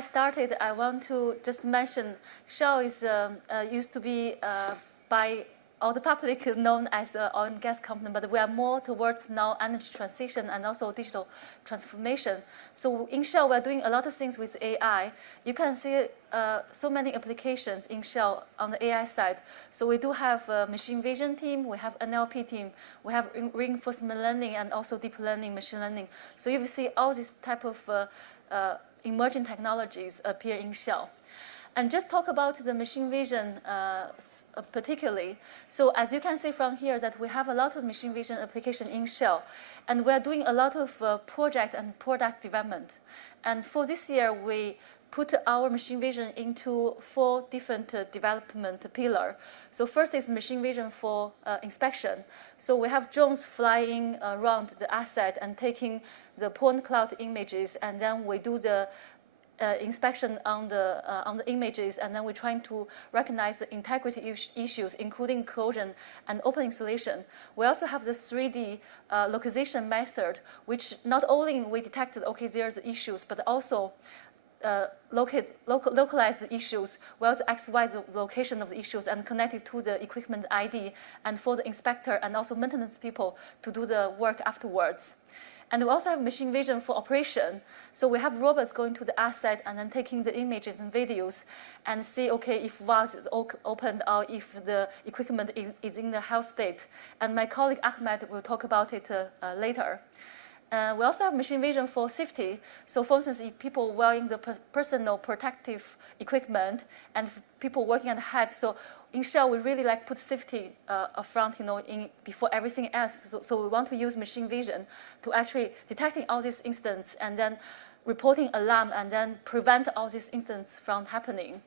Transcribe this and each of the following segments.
I started, I want to just mention Shell is used to be by all the public known as an oil and gas company, but we are more towards now energy transition and also digital transformation. So in Shell, we're doing a lot of things with AI. You can see so many applications in Shell on the AI side. So we do have a machine vision team, we have NLP team, we have reinforcement learning and also deep learning, machine learning. So you will see all these type of emerging technologies appear in Shell. And just talk about the machine vision particularly. So as you can see from here that we have a lot of machine vision application in Shell. And we're doing a lot of project and product development. And for this year, we put our machine vision into 4 different development pillars. So first is machine vision for inspection. So we have drones flying around the asset and taking the point cloud images, and then we do the inspection on the images, and then we're trying to recognize the integrity issues, including corrosion and open installation. We also have the 3D localization method, which not only we detected, okay, there's issues, but also localize the issues, well as XY the location of the issues and connect it to the equipment ID, and for the inspector and also maintenance people to do the work afterwards. And we also have machine vision for operation. So we have robots going to the asset and then taking the images and videos and see, okay, if valves is opened or if the equipment is in the health state. And my colleague Ahmed will talk about it later. We also have machine vision for safety. So for instance, if people wearing the personal protective equipment and people working at the head, so in Shell, we really like put safety up front, before everything else. So we want to use machine vision to actually detecting all these incidents and then reporting alarm and then prevent all these incidents from happening.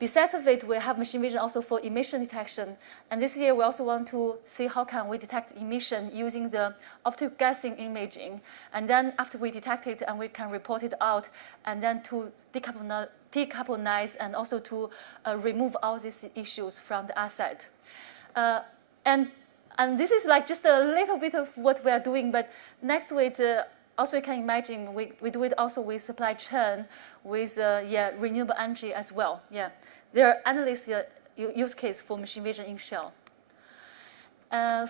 Besides of it, we have machine vision also for emission detection. And this year, we also want to see how can we detect emission using the optical gassing imaging. And then after we detect it, and we can report it out, and then to decarbonize and also to remove all these issues from the asset. And this is like just a little bit of what we are doing, but next to it, also you can imagine we do it also with supply chain, with renewable energy as well. Yeah, there are endless use case for machine vision in Shell.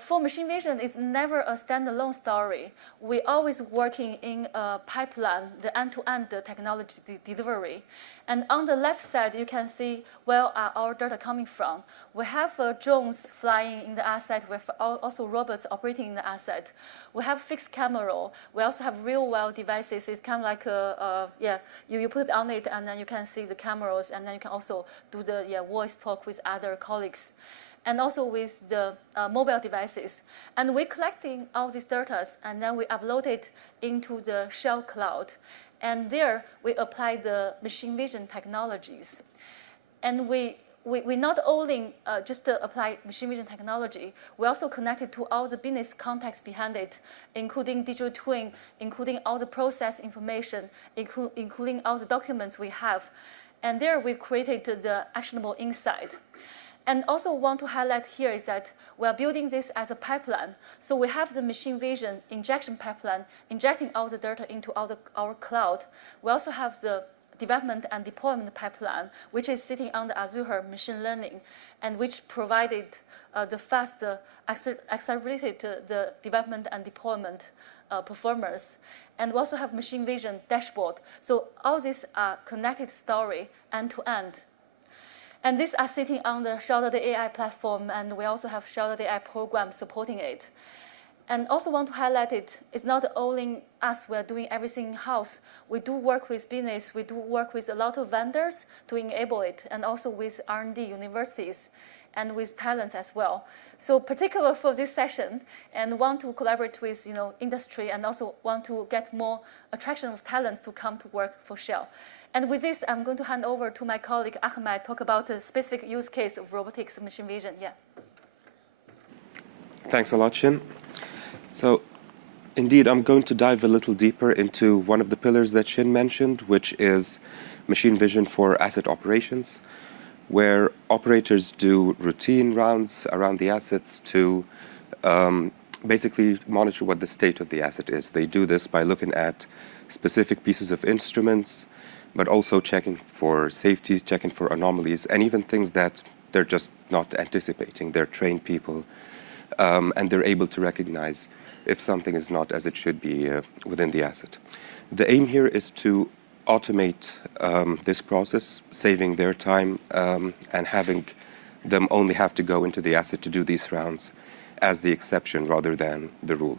For machine vision, it's never a standalone story. We're always working in a pipeline, the end-to-end technology delivery. And on the left side, you can see where are our data coming from. We have drones flying in the asset. We have also robots operating in the asset. We have fixed camera. We also have real-world devices. It's kind of like, you put it on it, and then you can see the cameras, and then you can also do the voice talk with other colleagues. And also with the mobile devices. And we're collecting all these data, and then we upload it into the Shell cloud. And there, we apply the machine vision technologies. And we not only just apply machine vision technology, we also connect it to all the business context behind it, including digital twin, including all the process information, including all the documents we have. And there, we created the actionable insight. And also want to highlight here is that we are building this as a pipeline. So we have the machine vision injection pipeline, injecting all the data into our cloud. We also have the development and deployment pipeline, which is sitting on the Azure machine learning, and which provided the fast, accelerated the development and deployment performance. And we also have machine vision dashboard. So all these are connected story end to end. And these are sitting on the Shell.AI platform, and we also have Shell.AI program supporting it. And also want to highlight it's not only us, we're doing everything in-house. We do work with business, we do work with a lot of vendors to enable it, and also with R&D universities and with talents as well. So particular for this session, and want to collaborate with industry, and also want to get more attraction of talents to come to work for Shell. And with this, I'm going to hand over to my colleague Ahmed, talk about the specific use case of robotics and machine vision. Yeah. Thanks a lot, Shin. So indeed, I'm going to dive a little deeper into one of the pillars that Shin mentioned, which is machine vision for asset operations, where operators do routine rounds around the assets to basically monitor what the state of the asset is. They do this by looking at specific pieces of instruments, but also checking for safety, checking for anomalies, and even things that they're just not anticipating. They're trained people, and they're able to recognize if something is not as it should be within the asset. The aim here is to automate this process, saving their time and having them only have to go into the asset to do these rounds as the exception rather than the rule.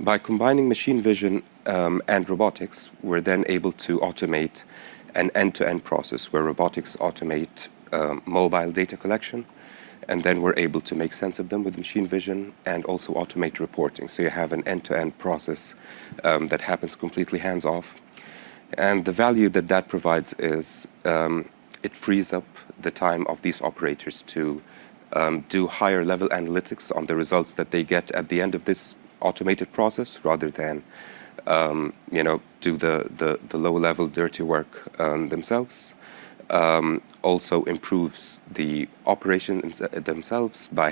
By combining machine vision and robotics, we're then able to automate an end-to-end process where robotics automate mobile data collection, and then we're able to make sense of them with machine vision and also automate reporting. So you have an end-to-end process that happens completely hands-off. And the value that that provides is it frees up the time of these operators to do higher level analytics on the results that they get at the end of this automated process rather than do the low level dirty work themselves. Also improves the operations themselves by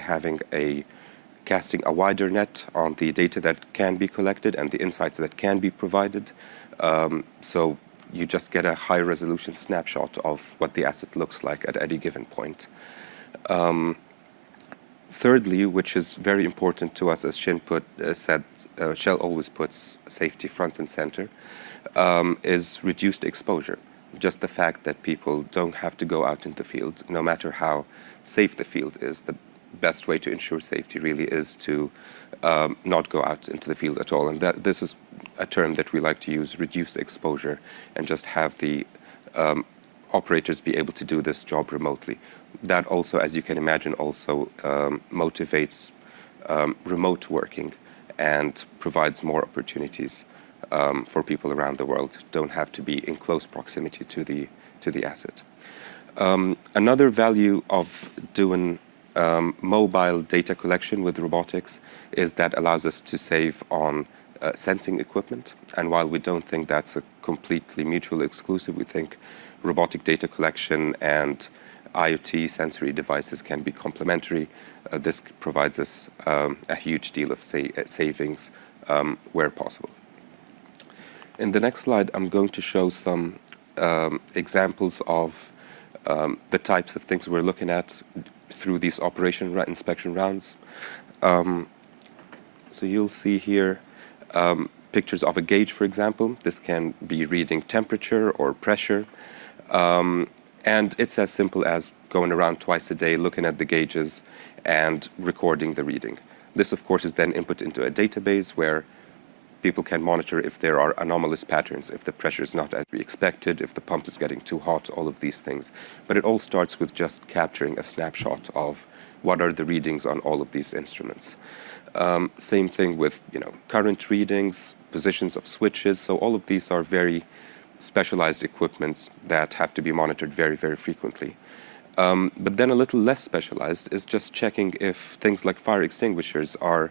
casting a wider net on the data that can be collected and the insights that can be provided. So you just get a high resolution snapshot of what the asset looks like at any given point. Thirdly, which is very important to us, as Shin said, Shell always puts safety front and center, is reduced exposure. Just the fact that people don't have to go out into the field, no matter how safe the field is. The best way to ensure safety really is to not go out into the field at all. And this is a term that we like to use, reduce exposure, and just have the operators be able to do this job remotely. That also, as you can imagine, also motivates remote working and provides more opportunities for people around the world. Don't have to be in close proximity to the asset. Another value of doing mobile data collection with robotics is that allows us to save on sensing equipment. And while we don't think that's a completely mutually exclusive, we think robotic data collection and IoT sensory devices can be complementary. This provides us a huge deal of savings where possible. In the next slide, I'm going to show some examples of the types of things we're looking at through these operation inspection rounds. So you'll see here pictures of a gauge, for example. This can be reading temperature or pressure. And it's as simple as going around twice a day, looking at the gauges and recording the reading. This, of course, is then input into a database where people can monitor if there are anomalous patterns, if the pressure is not as we expected, if the pump is getting too hot, all of these things. But it all starts with just capturing a snapshot of what are the readings on all of these instruments. Same thing with current readings, positions of switches. So all of these are very specialized equipment that have to be monitored very, very frequently. But then a little less specialized is just checking if things like fire extinguishers are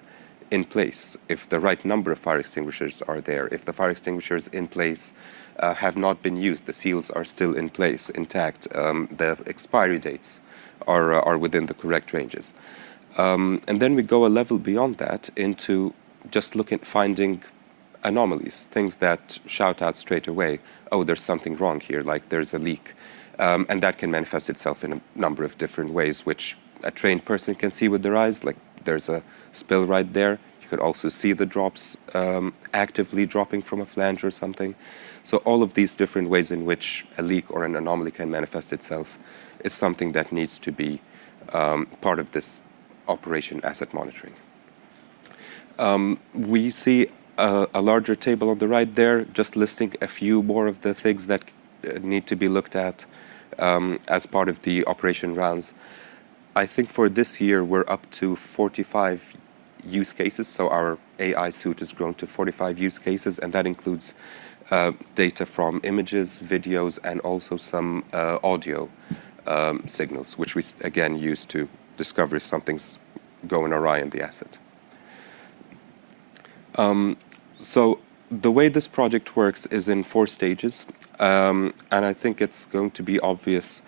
in place, if the right number of fire extinguishers are there, if the fire extinguishers in place have not been used, the seals are still in place, intact, the expiry dates are within the correct ranges. And then we go a level beyond that into just finding anomalies, things that shout out straight away, oh, there's something wrong here, like there's a leak. And that can manifest itself in a number of different ways, which a trained person can see with their eyes, like there's a spill right there. You could also see the drops actively dropping from a flange or something. So all of these different ways in which a leak or an anomaly can manifest itself is something that needs to be part of this operation asset monitoring. We see a larger table on the right there, just listing a few more of the things that need to be looked at as part of the operation rounds. I think for this year, we're up to 45 use cases. So our AI suite has grown to 45 use cases, and that includes data from images, videos, and also some audio signals, which we, again, use to discover if something's going awry in the asset. So the way this project works is in 4 stages, and I think it's going to be obvious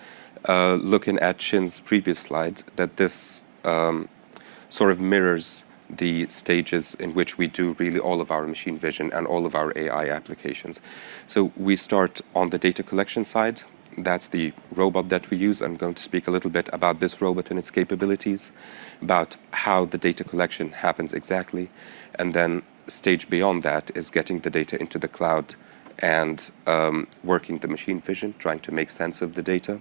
looking at Shin's previous slide that this sort of mirrors the stages in which we do really all of our machine vision and all of our AI applications. So we start on the data collection side. That's the robot that we use. I'm going to speak a little bit about this robot and its capabilities, about how the data collection happens exactly. And then stage beyond that is getting the data into the cloud and working the machine vision, trying to make sense of the data.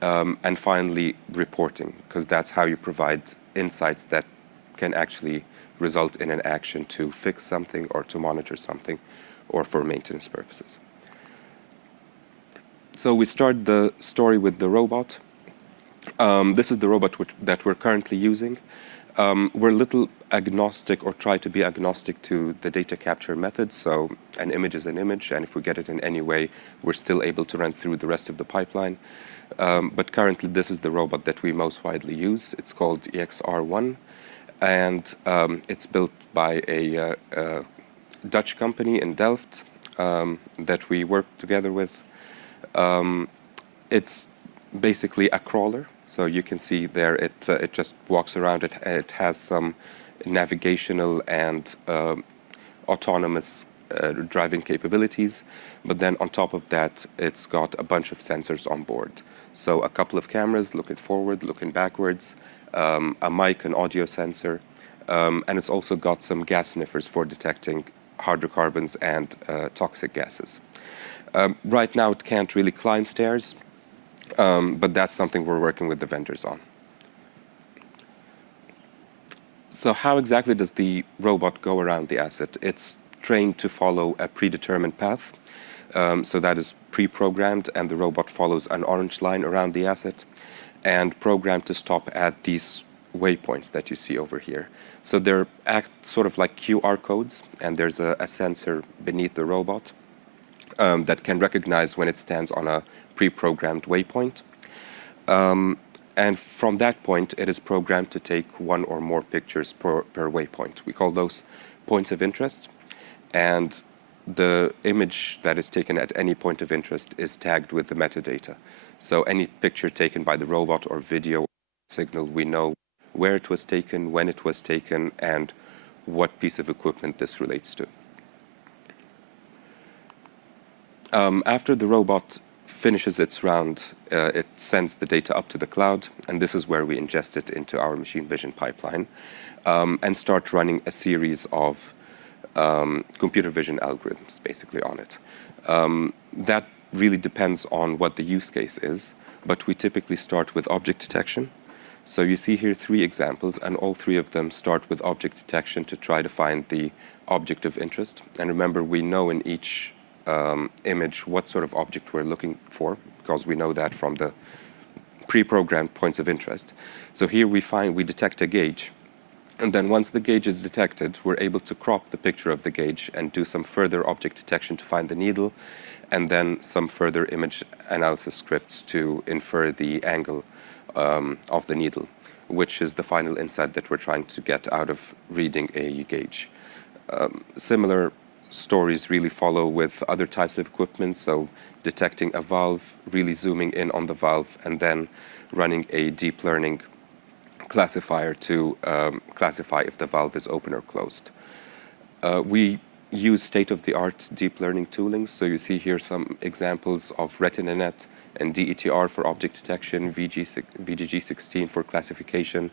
And finally, reporting, because that's how you provide insights that can actually result in an action to fix something or to monitor something or for maintenance purposes. So we start the story with the robot. This is the robot that we're currently using. We're a little agnostic, or try to be agnostic to the data capture method. So an image is an image, and if we get it in any way, we're still able to run through the rest of the pipeline. But currently, this is the robot that we most widely use. It's called EXR1, and it's built by a Dutch company in Delft that we work together with. It's basically a crawler. So you can see there it just walks around. It has some navigational and autonomous driving capabilities. But then on top of that, it's got a bunch of sensors on board. So a couple of cameras looking forward, looking backwards, a mic, an audio sensor, and it's also got some gas sniffers for detecting hydrocarbons and toxic gases. Right now, it can't really climb stairs, but that's something we're working with the vendors on. So how exactly does the robot go around the asset? It's trained to follow a predetermined path. So that is pre-programmed, and the robot follows an orange line around the asset and programmed to stop at these waypoints that you see over here. So they're sort of like QR codes, and there's a sensor beneath the robot that can recognize when it stands on a pre-programmed waypoint. And from that point, it is programmed to take one or more pictures per waypoint. We call those points of interest. And the image that is taken at any point of interest is tagged with the metadata. So any picture taken by the robot or video signal, we know where it was taken, when it was taken, and what piece of equipment this relates to. After the robot finishes its round, it sends the data up to the cloud, and this is where we ingest it into our machine vision pipeline and start running a series of computer vision algorithms basically on it. That really depends on what the use case is, but we typically start with object detection. So you see here 3 examples, and all 3 of them start with object detection to try to find the object of interest. And remember, we know in each image what sort of object we're looking for, because we know that from the pre-programmed points of interest. So here we detect a gauge. And then once the gauge is detected, we're able to crop the picture of the gauge and do some further object detection to find the needle, and then some further image analysis scripts to infer the angle of the needle, which is the final insight that we're trying to get out of reading a gauge. Similar stories really follow with other types of equipment, so detecting a valve, really zooming in on the valve, and then running a deep learning classifier to classify if the valve is open or closed. We use state-of-the-art deep learning tooling, so you see here some examples of RetinaNet and DETR for object detection, VGG16 for classification.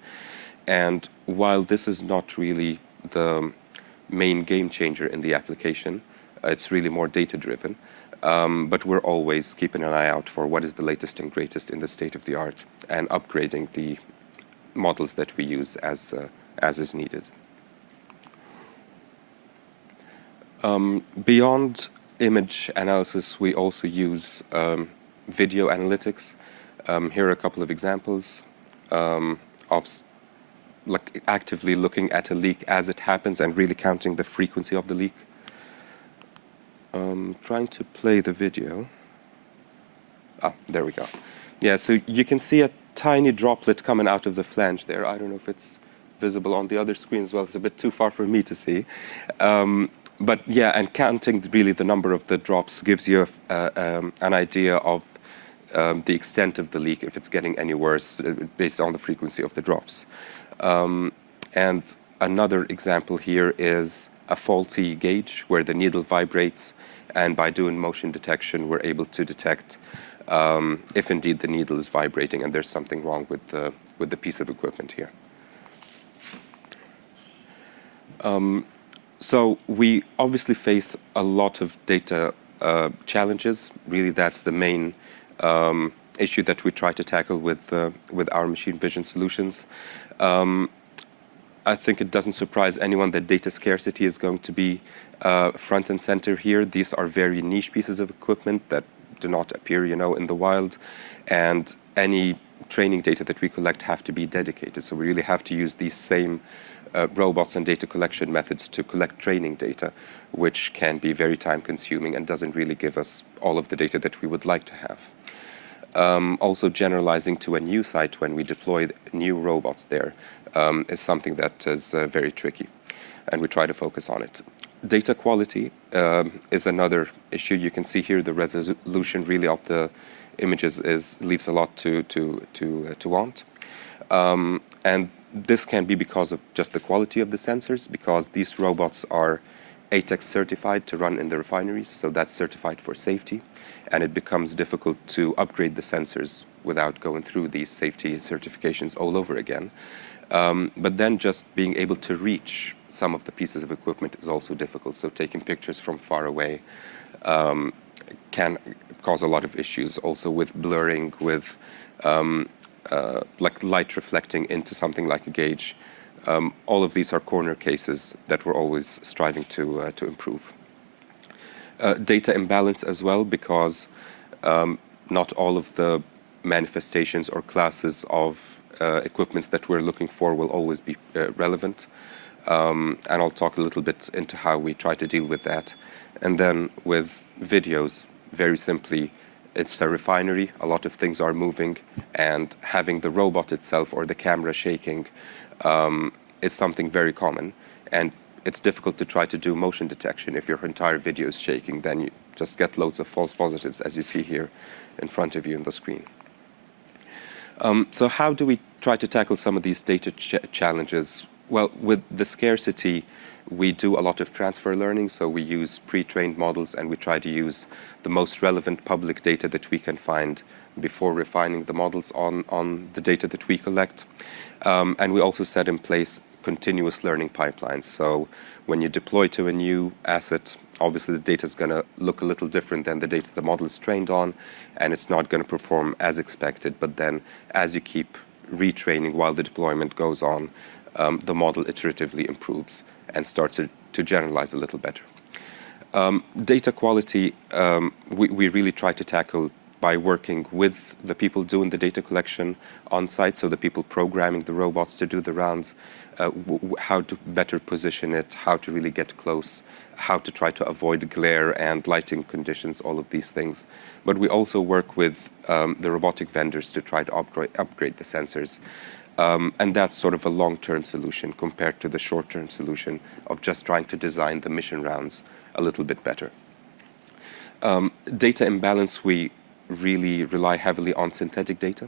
And while this is not really the main game changer in the application, it's really more data-driven. But we're always keeping an eye out for what is the latest and greatest in the state-of-the-art and upgrading the models that we use as is needed. Beyond image analysis, we also use video analytics. Here are a couple of examples of actively looking at a leak as it happens and really counting the frequency of the leak. Trying to play the video. Ah, there we go. Yeah, so you can see a tiny droplet coming out of the flange there. I don't know if it's visible on the other screen as well. It's a bit too far for me to see. But yeah, and counting really the number of the drops gives you an idea of the extent of the leak, if it's getting any worse, based on the frequency of the drops. And another example here is a faulty gauge where the needle vibrates, and by doing motion detection, we're able to detect if indeed the needle is vibrating and there's something wrong with the piece of equipment here. So we obviously face a lot of data challenges. Really, that's the main issue that we try to tackle with our machine vision solutions. I think it doesn't surprise anyone that data scarcity is going to be front and center here. These are very niche pieces of equipment that do not appear, in the wild, and any training data that we collect have to be dedicated. So we really have to use these same robots and data collection methods to collect training data, which can be very time-consuming and doesn't really give us all of the data that we would like to have. Also, generalizing to a new site when we deploy new robots there is something that is very tricky, and we try to focus on it. Data quality is another issue. You can see here the resolution really of the images leaves a lot to want. And this can be because of just the quality of the sensors, because these robots are ATEX certified to run in the refineries, so that's certified for safety, and it becomes difficult to upgrade the sensors without going through these safety certifications all over again. But then just being able to reach some of the pieces of equipment is also difficult, so taking pictures from far away can cause a lot of issues, also with blurring, with like light reflecting into something like a gauge. All of these are corner cases that we're always striving to improve. Data imbalance as well, because not all of the manifestations or classes of equipments that we're looking for will always be relevant. And I'll talk a little bit into how we try to deal with that. And then with videos, very simply, it's a refinery, a lot of things are moving, and having the robot itself or the camera shaking is something very common. And it's difficult to try to do motion detection. If your entire video is shaking, then you just get loads of false positives, as you see here in front of you on the screen. So how do we try to tackle some of these data challenges? Well, with the scarcity, we do a lot of transfer learning, so we use pre-trained models and we try to use the most relevant public data that we can find before refining the models on the data that we collect. And we also set in place continuous learning pipelines. So when you deploy to a new asset, obviously the data is going to look a little different than the data the model is trained on, and it's not going to perform as expected. But then as you keep retraining while the deployment goes on, the model iteratively improves and starts to generalize a little better. Data quality, we really try to tackle by working with the people doing the data collection on site, so the people programming the robots to do the rounds, how to better position it, how to really get close, how to try to avoid glare and lighting conditions, all of these things. But we also work with the robotic vendors to try to upgrade the sensors. And that's sort of a long-term solution compared to the short-term solution of just trying to design the mission rounds a little bit better. Data imbalance, we really rely heavily on synthetic data,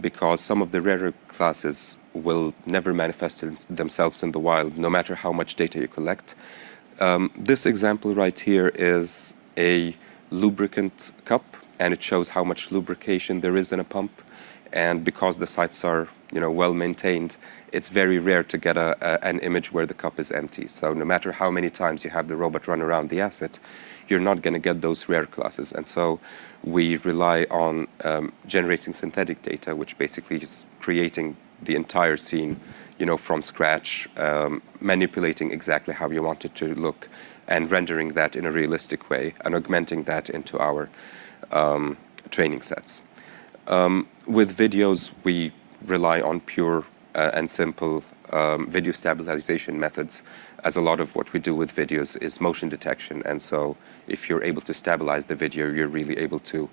because some of the rarer classes will never manifest themselves in the wild, no matter how much data you collect. This example right here is a lubricant cup, and it shows how much lubrication there is in a pump. And because the sites are well maintained, it's very rare to get an image where the cup is empty. So no matter how many times you have the robot run around the asset, you're not going to get those rare classes. And so we rely on generating synthetic data, which basically is creating the entire scene from scratch, manipulating exactly how you want it to look, and rendering that in a realistic way, and augmenting that into our training sets. With videos, we rely on pure and simple video stabilization methods, as a lot of what we do with videos is motion detection. And so if you're able to stabilize the video, you're really able to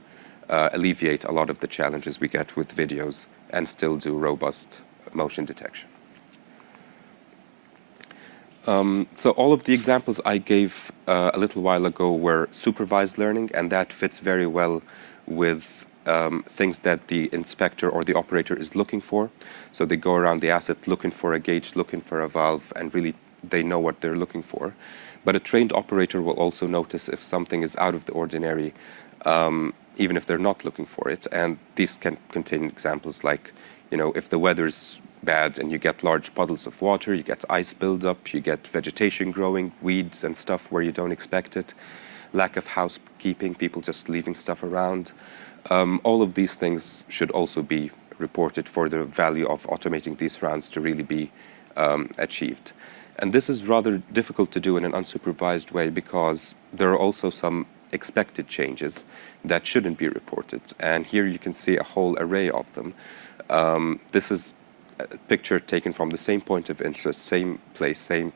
alleviate a lot of the challenges we get with videos and still do robust motion detection. So all of the examples I gave a little while ago were supervised learning, and that fits very well with things that the inspector or the operator is looking for. So they go around the asset looking for a gauge, looking for a valve, and really they know what they're looking for. But a trained operator will also notice if something is out of the ordinary, even if they're not looking for it. And these can contain examples like, if the weather's bad and you get large puddles of water, you get ice buildup, you get vegetation growing, weeds and stuff where you don't expect it, lack of housekeeping, people just leaving stuff around. All of these things should also be reported for the value of automating these rounds to really be achieved. And this is rather difficult to do in an unsupervised way because there are also some expected changes that shouldn't be reported. And here you can see a whole array of them. This is a picture taken from the same point of interest, same place, same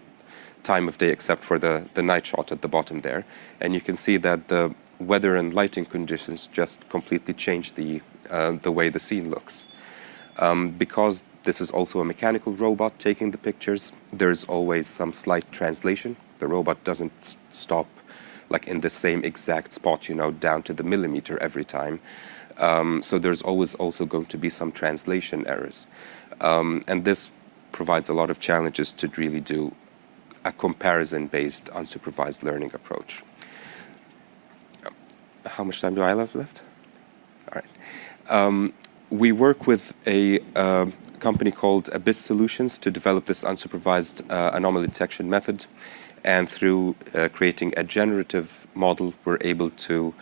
time of day, except for the night shot at the bottom there. And you can see that the weather and lighting conditions just completely change the way the scene looks. Because this is also a mechanical robot taking the pictures, there's always some slight translation. The robot doesn't stop like in the same exact spot, down to the millimeter every time. So there's always also going to be some translation errors. And this provides a lot of challenges to really do a comparison-based unsupervised learning approach. How much time do I have left? All right. We work with a company called Abyss Solutions to develop this unsupervised anomaly detection method. And through creating a generative model, we're able to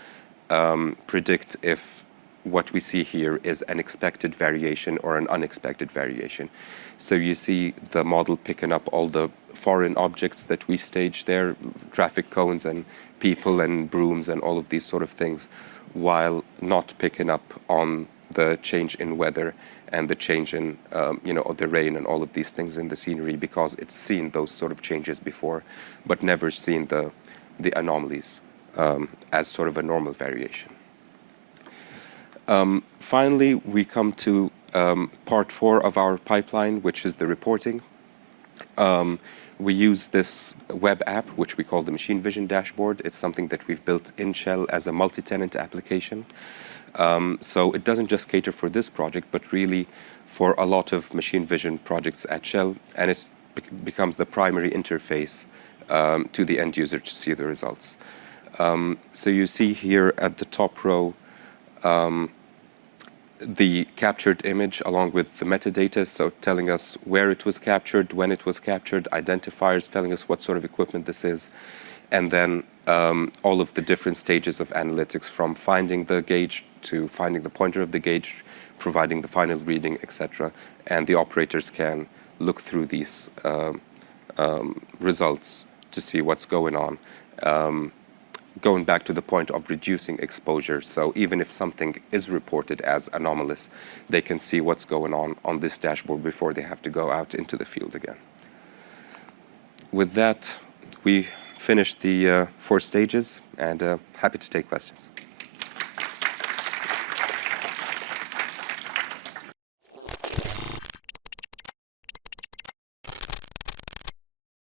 predict if what we see here is an expected variation or an unexpected variation. So you see the model picking up all the foreign objects that we stage there, traffic cones and people and brooms and all of these sort of things, while not picking up on the change in weather and the change in, the rain and all of these things in the scenery, because it's seen those sort of changes before, but never seen the anomalies as sort of a normal variation. Finally, we come to part 4 of our pipeline, which is the reporting. We use this web app, which we call the Machine Vision Dashboard. It's something that we've built in Shell as a multi-tenant application. So it doesn't just cater for this project, but really for a lot of machine vision projects at Shell, and it becomes the primary interface to the end user to see the results. So you see here at the top row the captured image along with the metadata, so telling us where it was captured, when it was captured, identifiers telling us what sort of equipment this is, and then all of the different stages of analytics, from finding the gauge to finding the pointer of the gauge, providing the final reading, etc. And the operators can look through these results to see what's going on. Going back to the point of reducing exposure, so even if something is reported as anomalous, they can see what's going on this dashboard before they have to go out into the field again. With that, we finished the 4 stages, and happy to take questions.